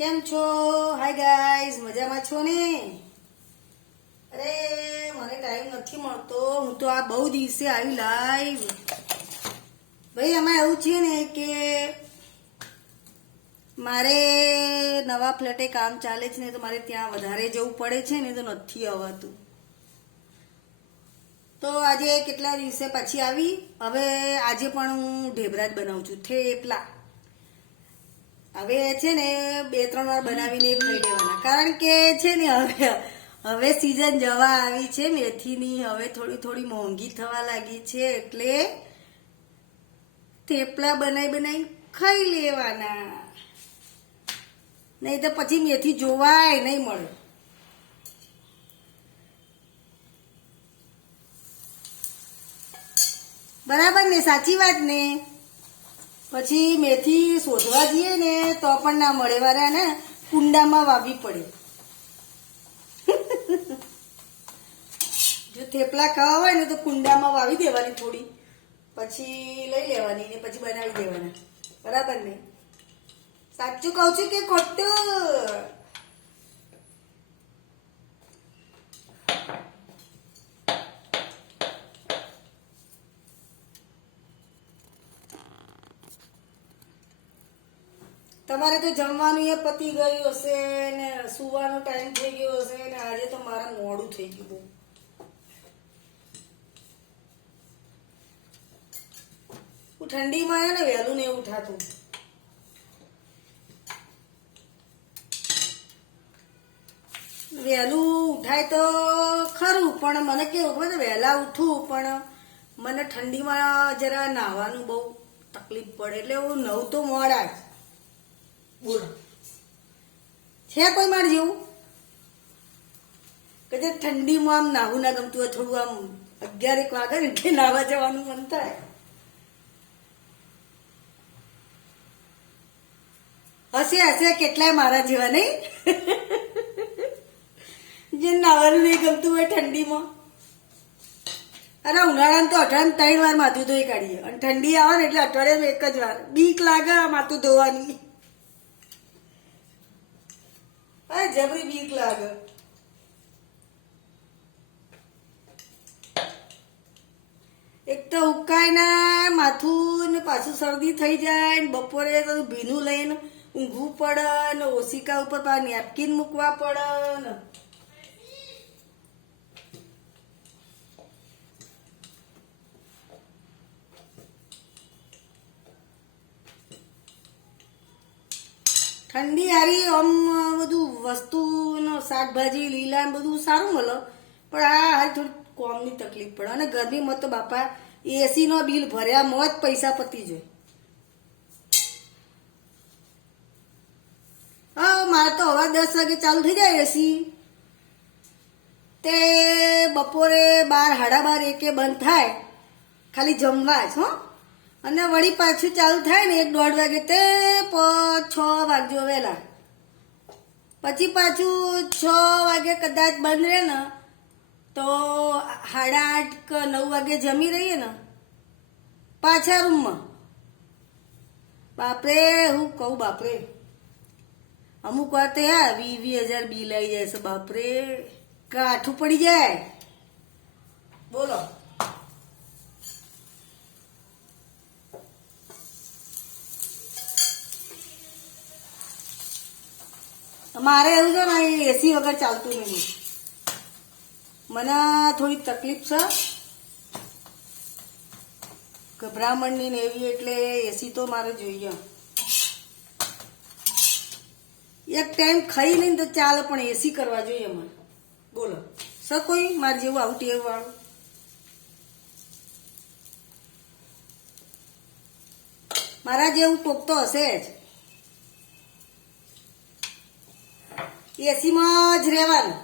કેમ છો? Hi guys, મજામાં છો ને? અરે મને ટાઈમ નથી મળતો. હું તો આ બહુ દિવસે આવી લાઈવ. ભાઈ આમાં એવું છે ને કે મારે નવા ફ્લેટે કામ ચાલે છે ને, તો મારે ત્યાં વધારે જવું પડે છે ને, તો નથી આવવાતું. તો આજે કેટલા દિવસે પછી આવી. હવે આજે પણ હું ઢેબરા જ બનાવું છું, થેપલા. હવે છે ને 2-3 વાર બનાવીને ખાઈ લેવાના, કારણ કે છે ને હવે સીઝન જવા આવી છે મેથીની. હવે થોડી થોડી મોંઘી થવા લાગી છે, એટલે થેપલા બનાવી ખાઈ લેવાના. નહીં તો પછી મેથી જોવાય નહીં મળે. બરાબર ને? સાચી વાત ને? પછી મેથી શોધવા જઈએ ને તો પણ ના મળે, વાળા ને કુંડામાં વાવી પડે. જો થેપલા ખાવા હોય ને તો કુંડામાં વાવી દેવાની થોડી, પછી લઈ લેવાની ને પછી બનાવી દેવાના. બરાબર ને? સાચું કહું છું કે ખોટું? તમારે તો જમવાનું એ પતી ગયું હશે ને, સુવાનો ટાઈમ થઈ ગયો હશે ને. આજે તો મારા મોડું થઈ ગયું બહુ. હું ઠંડીમાં ને વહેલું ને ઉઠાતું. વહેલું ઉઠાય તો ખરું, પણ મને કેવું ખબર છે, વહેલા ઉઠું પણ મને ઠંડીમાં જરા નાહવાનું બહુ તકલીફ પડે, એટલે હું નવ તો મોડા જ. બોલો, છે કોઈ મારે જેવું કે જે ઠંડીમાં આમ નાહવું ના ગમતું હોય? થોડું આમ 11-1 વાગે ને એટલે નાહવા જવાનું મન થાય. હશે કેટલાય મારા જેવા, નહીં? જે નાવાનું નહીં ગમતું હોય ઠંડીમાં. અરે ઉનાળામાં તો અઠવાડિયામાં 3 વાર માથું ધોઈ કાઢીએ, અને ઠંડી આવે ને એટલે અઠવાડિયામાં 1 જ વાર. બીક લાગે માથું ધોવાની. જબરી બીક લાગે. એક તો ઉકાય ના માથું ને, પાછું શરદી થઈ જાય ને, બપોરે તો ભીનું લઈને ઊંઘવું પડે ને, ઓશિકા ઉપર નેપકિન મૂકવા પડે ને. ઠંડી હારી આમ બધું વસ્તુ શાકભાજી લીલા બધું સારું મળે, પણ આ હાલ થોડી કોમની તકલીફ પડે. અને ગરમીમાં તો બાપા એસી નો બિલ ભર્યા મોજ પૈસા પતી જાય. હા, મારે તો હવા 10 વાગે ચાલુ થઈ જાય એસી, તે બપોરે 12-12:30 1 બંધ થાય, ખાલી જમવા જ. અને વળી પાછું ચાલુ થાય ને 1-1:30 વાગે, તે 6 વાગજો વહેલા. પછી પાછું 6 વાગે કદાચ બંધ રહે ને, તો 8:30 કે 9 વાગે જમી રહીએ ને, પાછા રૂમમાં. બાપરે, હું કહું બાપરે, અમુક વાર તો 20,000 બિલ આવી જાય છે. બાપરે, કાઠું પડી જાય. બોલો. મારે એવું છે ને, એસી વગર ચાલતું નહીં. મને થોડી તકલીફ છે ગભરામણની ને એવી, એટલે એસી તો મારે જોઈએ. એક ટાઈમ ખાઈ લઈને તો ચાલે, પણ એસી કરવા જોઈએ મને. બોલો, સર કોઈ મારે જેવું આવું ટેવ વાળું? મારા જેવું કોક તો હશે જ. એસીમાં જ રહેવાનું.